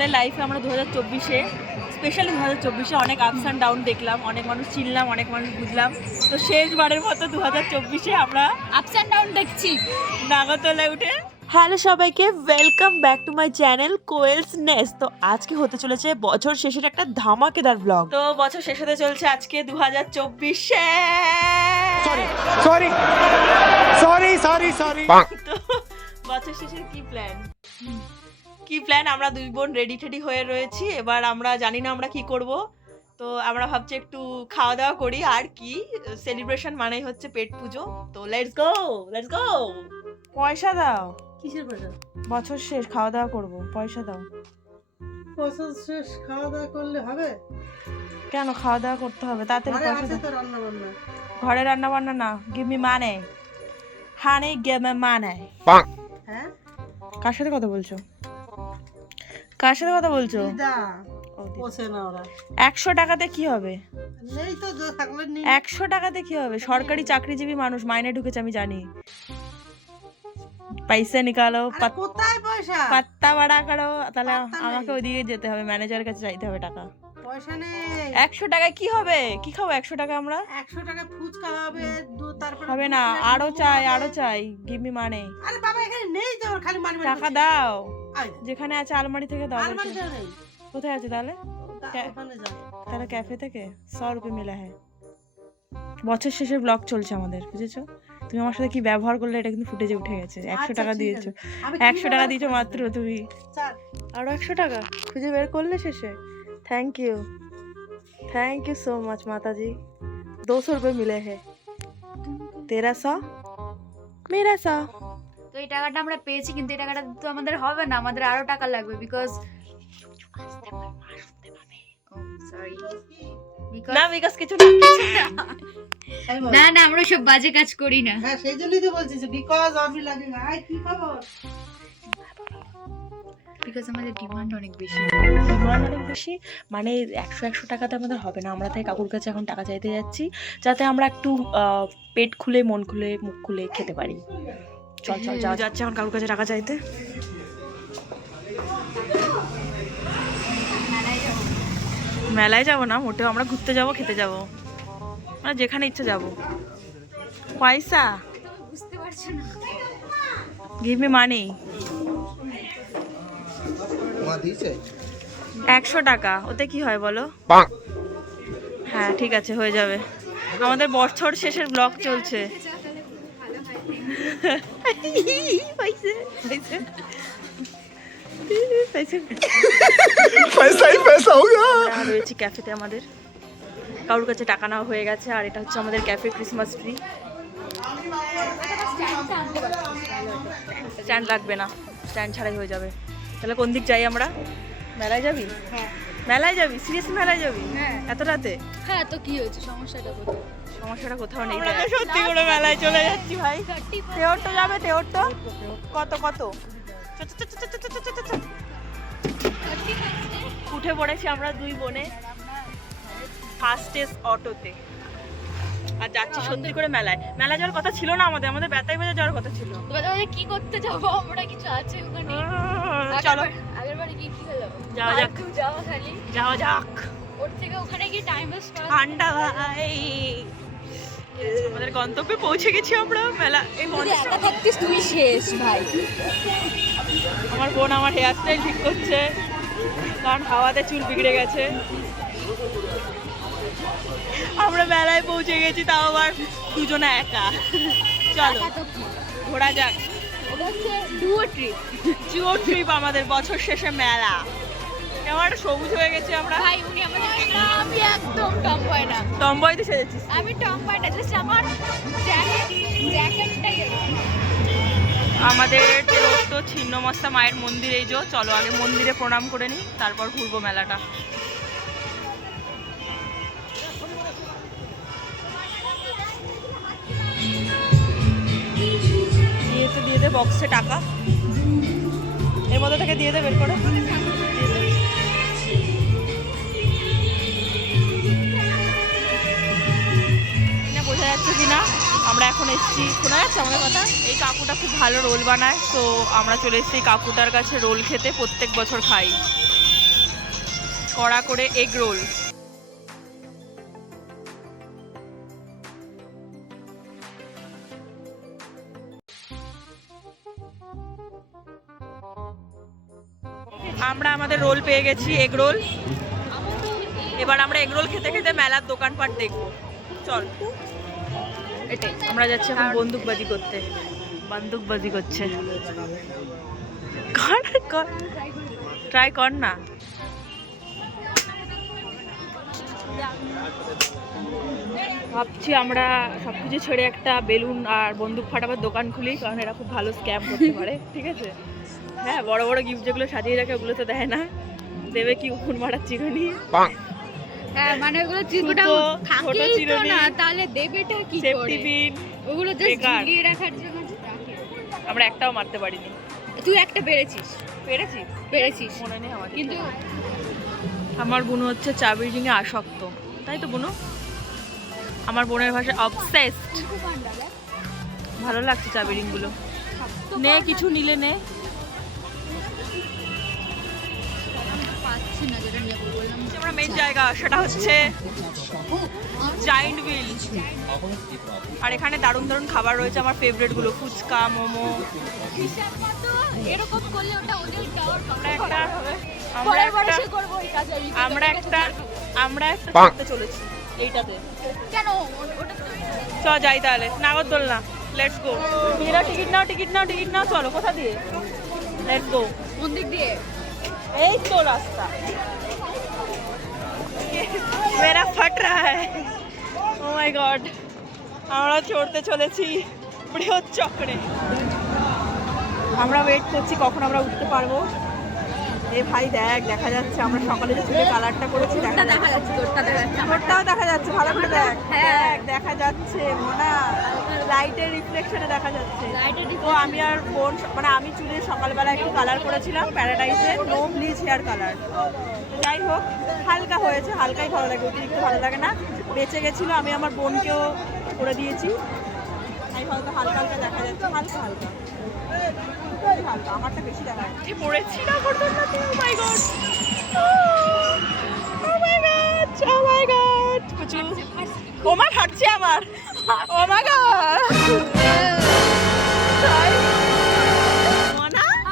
আমাদের লাইফে আমরা 2024-এ স্পেশালি 2024-এ অনেক আপস অ্যান্ড ডাউন দেখলাম, অনেক মানুষ চিনলাম, অনেক মানুষ বুঝলাম। তো শেষবারের মতো 2024-এ আমরা আপস অ্যান্ড ডাউন দেখছি নাগরদোলায় উঠে। হ্যালো সবাইকে, welcome back to my channel Koel's nest. তো আজকে হতে চলেছে বছর শেষের একটা ধামাকেদার ব্লগ। তো বছর শেষ হতে চলছে আজকে 2024-এ। সরি তো বছর শেষের কি প্ল্যান আমরা দুই বোন রেডি টেডি হয়ে রয়েছি। এবার আমরা জানি না আমরা কি করব, তো আমরা ভাবছি একটু খাওয়া দাওয়া করি। আর কি সেলিব্রেশন মানেই হচ্ছে পেট পুজো। তো লেটস গো। পয়সা দাও। কিসের পয়সা? বছর শেষ খাওয়া দাওয়া করব, পয়সা দাও। বছর শেষ খাওয়া দাওয়া করলে হবে? কেন খাওয়া দাওয়া করতে হবে? তাড়াতাড়ি ঘরে পয়সা আছে দাও। তো রান্না বান্না। ঘরে রান্না বান্না না, গিভ মি মানি। হানি গিভ মি মানি। হ্যাঁ, কার সাথে কথা বলছো? কার সাথে কথা বলছো? দিদা পোষে না ওরা। 100 টাকাতে কি হবে? নেই তো, থাকলে নেই। 100 টাকাতে কি হবে? সরকারি চাকরিজীবী মানুষ, মাইনে ঢুকেছে আমি জানি। পয়সা নিকালো, আরে কোথায় পয়সা? পাত্তা বাড়া করো। তাহলে পাত্তা নেই। আমাকে ওইদিকে যেতে হবে, ম্যানেজারের কাছে চাইতে হবে টাকা। পয়সা নেই। 100 টাকায় কি হবে? কি খাবো 100 টাকা আমরা? 100 টাকা ফুচকা হবে, তারপরে হবে না, আরো চাই, গিভ মি মানি। আরে বাবা এখানে নেই তো, খালি মানি টাকা দাও, আয়, যেখানে আছে আলমারি থেকে দাও। আলমারি তো নেই। কোথায় আছে তাহলে? ওখানে যাও। তাহলে ক্যাফে থেকে 100 রুপি মিলা হ্যাঁ। বছর শেষের ব্লগ চলছে আমাদের, বুঝেছো? তুমি আমার সাথে কি ব্যবহার করলে এটা কিন্তু ফুটেজে উঠে গেছে। 100 আচ্ছা, টাকা ঠিক দিয়েছো, আছে। আমি 100 টাকা দিয়েছো মাত্র তুমি। চাল। আরো 100 টাকা খুঁজে বের করলে শেষে। थैंक यू सो मच माता जी। 200 रुपए मिले हैं, तेरा 100 मेरा 100। তো এই টাকাটা আমরা পেয়েছি, কিন্তু এই টাকাটা তো আমাদের হবে না, আমাদের আরো টাকা লাগবে। বিকজ না বিকাশ কিছু না না, আমরা সব বাজে কাজ করি না। হ্যাঁ, সেই জন্যই তো বলছি বিকজ আমি লাগে। আয় কি খবর? বিকজ আমাদের ডিমান্ড অনেক বেশি। ডিমান্ড অনেক বেশি, মানে 100 টাকাতে আমাদের হবে না। আমরা তাই কাকুর কাছে এখন টাকা চাইতে যাচ্ছি, যাতে আমরা একটু পেট খুলে, মন খুলে, মুখ খুলে খেতে পারি। চল যাওয়া যাচ্ছে এখন কাকুর কাছে টাকা চাইতে। মেলায় যাবো না মোটেও, আমরা ঘুরতে যাবো, খেতে যাবো, মানে যেখানে ইচ্ছে যাবো। পয়সা বুঝতে পারছো না? গিভ মি মানি। 100 টাকা, ওতে কি হয় বলো? হ্যাঁ ঠিক আছে, হয়ে যাবে। আমাদের বছর শেষের ব্লগ চলছে। রয়েছি ক্যাফেতে আমাদের, কারোর কাছে টাকা নেওয়া হয়ে গেছে। আর এটা হচ্ছে আমাদের ক্যাফে ক্রিসমাস ট্রি। স্ট্যান্ড লাগবে না, স্ট্যান্ড ছাড়াই হয়ে যাবে। তাহলে কোন দিক যাই আমরা? মেলায় যাবি? হ্যাঁ মেলায় যাবি? সিরিয়াসলি মেলায় যাবি? হ্যাঁ। এত রাতে? হ্যাঁ, তো কি হয়েছে? সমস্যাটা কোথায়? সমস্যাটা কোথাও নেই। আমরা সত্যি করে মেলায় চলে যাচ্ছি ভাই। তেহট্ট যাবে? তেহট্ট কত? উঠে পড়েছি আমরা দুই বোনে ফার্স্ট এস অটোতে, আর যাচ্ছি সত্যি করে মেলায়। মেলা যাওয়ার কথা ছিল না আমাদের বেতাই বাজার যাওয়ার কথা ছিল। তোমাদের কি করতে যাবো আমরা? কিছু আছে ওখানে? চলো আগের বারে কি হলো? যাওয়া যাক। যাওয়া যাক। ওর থেকে ওখানে গিয়ে টাইম ওয়েস্ট করা। ঠান্ডা ভাই। আমাদের গন্তব্যে পৌঁছে গেছি আমরা। মেলা এই একা থাকতিস তুই শেষ ভাই। আমার বোন আমার হেয়ার স্টাইল ঠিক করছে, কারণ হাওয়াতে চুল বিগড়ে গেছে। আমরা মেলায় পৌঁছে গেছি, তাও আবার দুজনে একা। চলো ঘোরা যাক। ডুও ট্রিপ আমাদের বছর শেষে মেলা। কেমন একটা সবুজ হয়ে গেছে আমরা। ভাই উনি আমাদের, আমি একদম টম্বয় না। টম্বয়তে সেজেছিস? আমি টম্বয় না, জাস্ট আমার জ্যাকেটটাই। আমাদের তো ছিন্নমস্তা মায়ের মন্দির, এই যে। চলো আগে মন্দিরে প্রণাম করে নিই, তারপর ঘুরবো মেলাটা। দিয়ে দে বক্সে টাকা, এর মধ্যে থেকে দিয়ে দে, বের করে। বোঝা যাচ্ছে কিনা আমরা এখন এসেছি, শোনা যাচ্ছে আমাদের কথা? এই কাকুটা খুব ভালো রোল বানায়, তো আমরা চলে এসেছি কাকুটার কাছে রোল খেতে। প্রত্যেক বছর খাই। কড়া করে এগ রোল। আমরা আমাদের রোল পেয়ে গেছি, এগ রোল। এবার আমরা এগ রোল খেতে খেতে মেলার দোকানপাট দেখবো। চল, এটাই আমরা যাচ্ছি এখন বন্দুকবাজি করতে। বন্দুকবাজি করছে, ট্রাই কর না। ভাবছি আমরা সবকিছু ছেড়ে একটা বেলুন আর বন্দুক ফাটাবার দোকান খুলি, কারণ এরা খুব ভালো স্ক্যাম করতে পারে। ঠিক আছে, হ্যাঁ, বড় বড় গিফট যেগুলো সাজিয়ে রাখে ওগুলো তো দেয় না, দেবে কি উকুন মারার চিরুনি। হ্যাঁ, মানে ওগুলো চিরুনিটা থাকেই তো না, তাহলে দেবেটা কি করে? সেফটি পিন, ওগুলো জাস্ট ঝুলিয়ে রাখার জন্য রাখে। আমরা একটাও মারতে পারিনি। তুই একটা পেরেছিস, পেরেছিস মনে নেই আমার, কিন্তু আমার বোন হচ্ছে চাবি রিংয়ে আসক্ত, তাই তো বোন? আমার বোনের ভাষায় অবসেসড। ভালো লাগছে চাবি রিং গুলো। নে, কিছু নিলে নে। আমরা মেন জায়গা, সেটা হচ্ছে জায়ান্ট হুইল। আর এখানে দারুণ দারুণ খাবার রয়েছে আমার ফেভারিট গুলো, ফুচকা, মোমো। এরকম করলে ওটা ওদের আমরা একটা করতে চলেছি এইটাতে। কেন চ যাই তাহলে, নাগরদোল না, লেটস গো। মেয়েরা টিকিট নাও, চলো। কোথা দিয়ে? Let's go. কোন দিক দিয়ে? এই তো রাস্তা। মেরা ফট রাহা হ্যায়। ও মাই গড, আমরা চড়তে চলেছি বৃহৎ চক্রে। আমরা ওয়েট করছি কখন আমরা উঠতে পারবো। এ ভাই দেখ, দেখা যাচ্ছে আমরা সকালে যে চুলে কালারটা করেছি, দেখা যাচ্ছে। তোরটাও দেখা যাচ্ছে, ভালো করে দেখ। হ্যাঁ, দেখা যাচ্ছে মোনা, লাইটের রিফ্লেকশনে দেখা যাচ্ছে। তো আমি আর বোন, মানে আমি চুলে সকালবেলা একটু কালার করেছিলাম, প্যারাডাইসের নো ব্লিচ হেয়ার কালার। যাই হোক, হালকা হয়েছে, হালকাই ভালো লাগে, অতিরিক্ত ভালো লাগে না। বেঁচে গেছিলো, আমি আমার বোনকেও করে দিয়েছি। তাই হয়তো হালকা হালকা দেখা যাচ্ছে, হালকা হালকা। আমারটা বেশি দেখা যাচ্ছে। পড়েছি না করতে না। ও মাই গড, ও মাই গড, ও মাই গড, ও মা হাঁটছে আমার। ও মাই গড,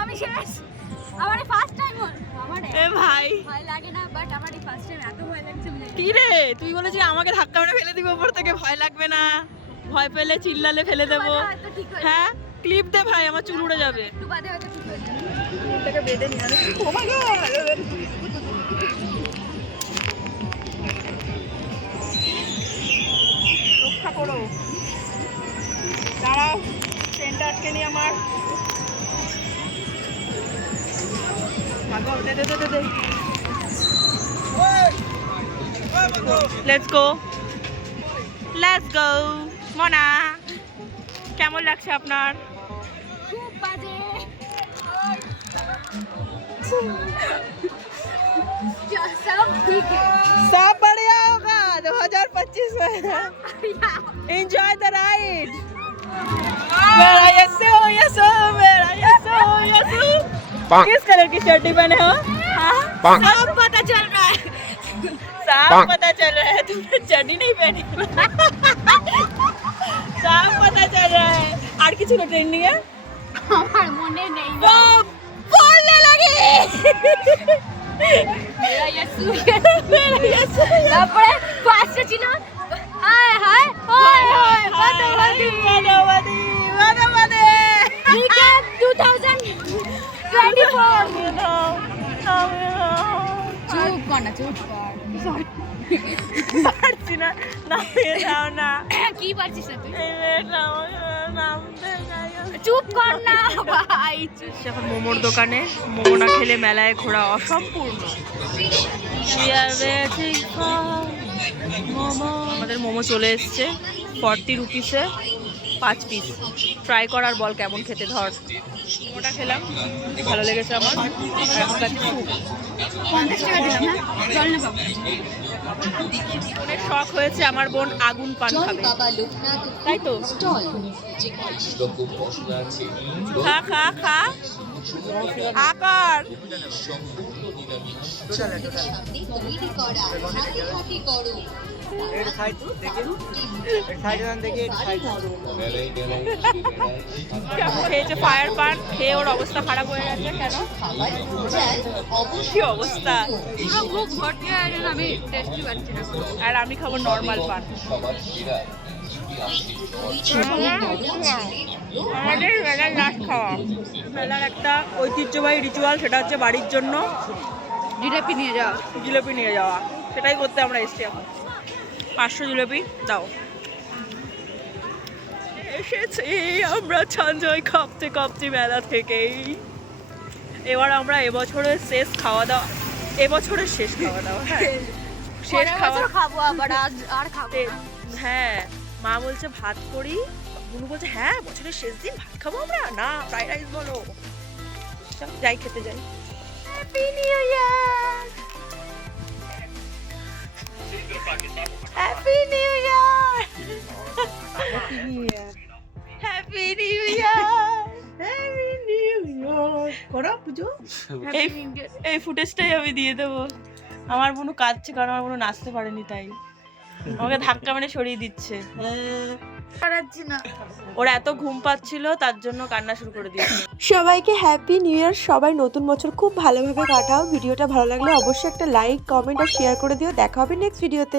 আমি শেষ। আমার ফার্স্ট টাইম হল। আমার এ ভাই ভয় লাগে না, বাট আমার ফার্স্ট টাইম এত ভয় লাগছে। কি রে, তুই বলেছিস আমাকে ধাক্কা মেরে ফেলে দিব উপর থেকে, ভয় লাগবে না, ভয় পেলে চিল্লালে ফেলে দেবো। হ্যাঁ, ক্লিপ দে ভাই, আমার চুল উড়ে যাবে। একটু বাদে হয়তো ঠিক হয়ে যাবে। চুলটাকে বেঁধে নিয়ে আনে। ও মাই গড, রক্ষা করো, দাঁড়াও, ট্রেনটা আটকে নি আমার। লেটস গো, মনা। কেমন লাগছে আপনার? খুব বাজে। सब ठीक है, सब बढ़िया होगा 2025 में। Enjoy the ride. मेरा यस्सो मेरा यस्सो। किस कलर की शर्ट पहने हो? सब पता चल रहा है। साफ पता चल रहा है, तुमने चड्डी नहीं पहनी। साफ पता चल रहा है। আর কিছু না ট্রেন্ডিং এ আমার মনে নেই। बोलने लगी। मेरा यस्सु তারপরে ফার্স্টে ছিল হায় হায় হায় হায় বাদাবাদি রিক্যাপ 2024। চুপ কর না, চুপ কর। পারছি না, নামিয়ে দাও না। কি পারছিস না তুই? নামতে যাই। চুপ কর না ভাই। এখন মোমোর দোকানে, মোমো না খেলে মেলায় ঘোরা অসম্পূর্ণ। আমাদের মোমো চলে এসছে 40 রুপিসে 5 পিস। ট্রাই কর আর বল কেমন খেতে। ধর, মোমোটা খেলাম, ভালো লেগেছে আমার। এখন কাছে স্যুপ 50 টাকা দিলাম। হ্যাঁ, জল না পাবো। অনেক শখ হয়েছে আমার বোন আগুন পান খাবে, তাই তো? খা খা খা, আকার খেয়েছে ফায়ার পান, খেয়ে ওর অবস্থা খারাপ হয়ে গেছে। কেন? কি অবস্থা! পুরো মুখ ভর্তি হয়ে গেছে, আমি টেস্টই পাচ্ছি না। আর আমি খাবো নর্মাল পান। আমাদের মেলার লাস্ট খাওয়া, মেলার একটা ঐতিহ্যবাহী রিচুয়াল, সেটা হচ্ছে বাড়ির জন্য জিলাপি নিয়ে যাওয়া। জিলিপি নিয়ে যাওয়া। সেটাই করতে আমরা এসেছি এখন। 500 জিলিপি দাও। এসেছি আমরা সঞ্জয় কাঁপতে কাঁপতে মেলা থেকেই। এবার আমরা এবছরের শেষ খাওয়া দাওয়া, এবছরের শেষ খাওয়া দাওয়া, হ্যাঁ শেষ খাওয়া। খাবো আবার, আজ আর খাবো না। হ্যাঁ, মা বলছে ভাত করি, বুনু বলছে হ্যাঁ বছরের শেষ দিন ভাত খাবো আমরা, না ফ্রাইড রাইস বলো। চল যাই, খেতে যাই। Happy new year, happy new year, happy new year, happy new year. করো পুজো। এই ফুটেজটাই আমি দিয়ে দেবো। আমার বোনু কাঁদছে, কারণ আমার বোনু নাচতে পারেনি, তাই আমাকে ধাক্কা মেরে সরিয়ে দিচ্ছে। পারাচ্ছি না। ওর এত ঘুম পাচ্ছিল, তার জন্য কান্না শুরু করে দিয়েছে। সবাইকে হ্যাপি নিউ ইয়ার। সবাই নতুন বছর খুব ভালোভাবে কাটাও। ভিডিওটা ভালো লাগলে অবশ্যই একটা লাইক, কমেন্ট আর শেয়ার করে দিও। দেখা হবে নেক্সট ভিডিওতে।